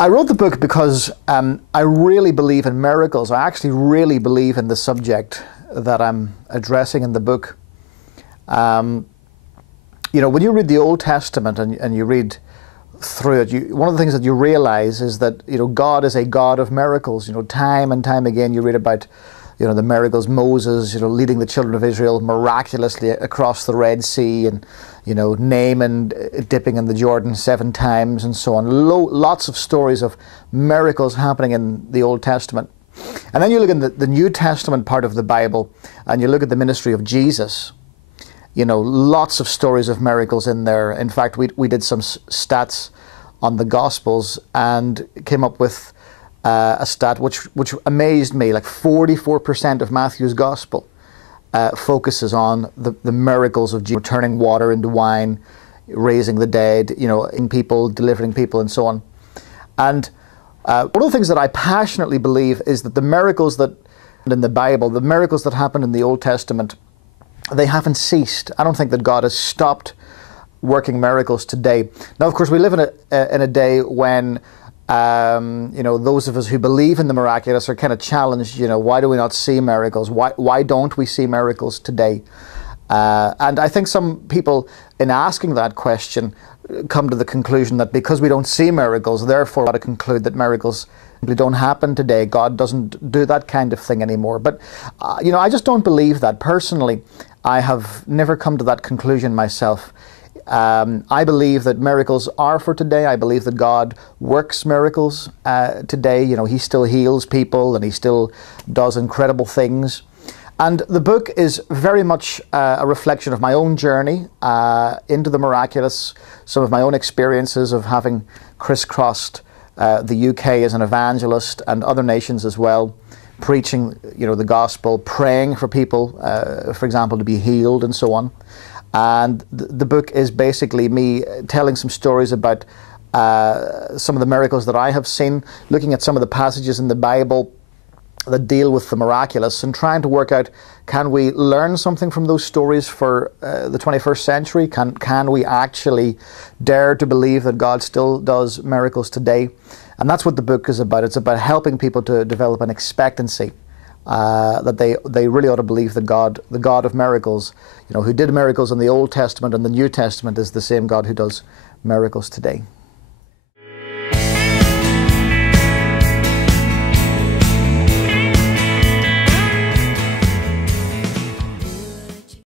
I wrote the book because I really believe in miracles. I actually really believe in the subject that I'm addressing in the book. When you read the Old Testament and you read through it, one of the things that you realize is that God is a God of miracles. Time and time again you read about the miracles. Moses leading the children of Israel miraculously across the Red Sea, and Naaman dipping in the Jordan 7 times, and so on. Lots of stories of miracles happening in the Old Testament. And then you look at the New Testament part of the Bible, and you look at the ministry of Jesus. Lots of stories of miracles in there. In fact, we did some stats on the Gospels and came up with a stat which amazed me. Like 44% of Matthew's Gospel focuses on the miracles of Jesus, turning water into wine, raising the dead, in people, delivering people, and so on. And one of the things that I passionately believe is that the miracles that in the Bible, the miracles that happened in the Old Testament, they haven't ceased. I don't think that God has stopped working miracles today. Now, of course, we live in a day when those of us who believe in the miraculous are kind of challenged. Why do we not see miracles? Why don't we see miracles today? And I think some people, in asking that question, come to the conclusion that because we don't see miracles, therefore we ought to conclude that miracles simply don't happen today. God doesn't do that kind of thing anymore. But I just don't believe that. Personally, I have never come to that conclusion myself. I believe that miracles are for today. I believe that God works miracles today. He still heals people and He still does incredible things. And the book is very much a reflection of my own journey into the miraculous, some of my own experiences of having crisscrossed the UK as an evangelist and other nations as well, preaching the gospel, praying for people, for example, to be healed and so on. And the book is basically me telling some stories about some of the miracles that I have seen, looking at some of the passages in the Bible that deal with the miraculous, and trying to work out, can we learn something from those stories for the 21st century? Can we actually dare to believe that God still does miracles today? And that's what the book is about. It's about helping people to develop an expectancy that they really ought to believe that God, the God of miracles, who did miracles in the Old Testament and the New Testament, is the same God who does miracles today.